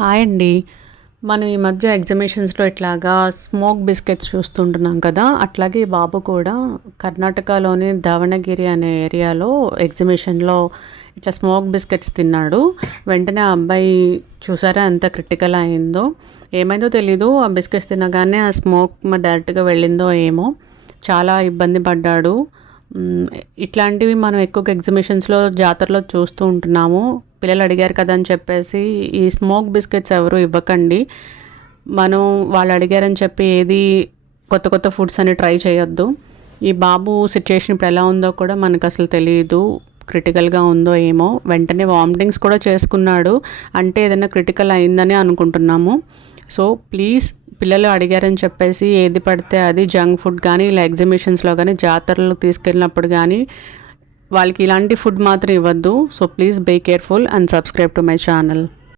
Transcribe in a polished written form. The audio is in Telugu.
హాయ్ అండి. మనం ఈ మధ్య ఎగ్జిబిషన్స్‌లో ఇట్లాగా స్మోక్ బిస్కెట్స్ చూస్తుంటున్నాం కదా! అట్లాగే ఈ బాబు కూడా కర్ణాటకలోని దావణగిరి అనే ఏరియాలో ఎగ్జిబిషన్‌లో ఇట్లా స్మోక్ బిస్కెట్స్ తిన్నాడు. వెంటనే ఆ అబ్బాయి చూసారా ఎంత క్రిటికల్ అయిందో. ఏమైందో తెలీదు. ఆ బిస్కెట్స్ తినగానే ఆ స్మోక్ డైరెక్ట్‌గా వెళ్ళిందో ఏమో! చాలా ఇబ్బంది పడ్డాడు. ఇట్లాంటివి మనం ఎక్కువగా ఎగ్జిబిషన్స్‌లో, జాతరలో చూస్తూ ఉంటున్నాము. పిల్లలు అడిగారు కదా అని చెప్పేసి ఈ స్మోక్ బిస్కెట్స్ ఎవరు ఇవ్వకండి. మనం వాళ్ళు అడిగారని చెప్పి ఏది కొత్త కొత్త ఫుడ్స్ అని ట్రై చేయొద్దు. ఈ బాబు సిచ్యుయేషన్ ఇప్పుడు ఎలా ఉందో కూడా మనకు అసలు తెలియదు. క్రిటికల్గా ఉందో ఏమో. వెంటనే వామిటింగ్స్ కూడా చేసుకున్నాడు. అంటే ఏదైనా క్రిటికల్ అయిందని అనుకుంటున్నాము. సో ప్లీజ్ పిల్లలు అడిగారని చెప్పేసి ఏది పడితే అది జంక్ ఫుడ్ కానీ ఇలా ఎగ్జిబిషన్స్లో కానీ జాతరలు తీసుకెళ్ళినప్పుడు కానీ వాళ్ళకి ఇలాంటి ఫుడ్ మాత్రం ఇవ్వద్దు. So please be careful and subscribe to my channel.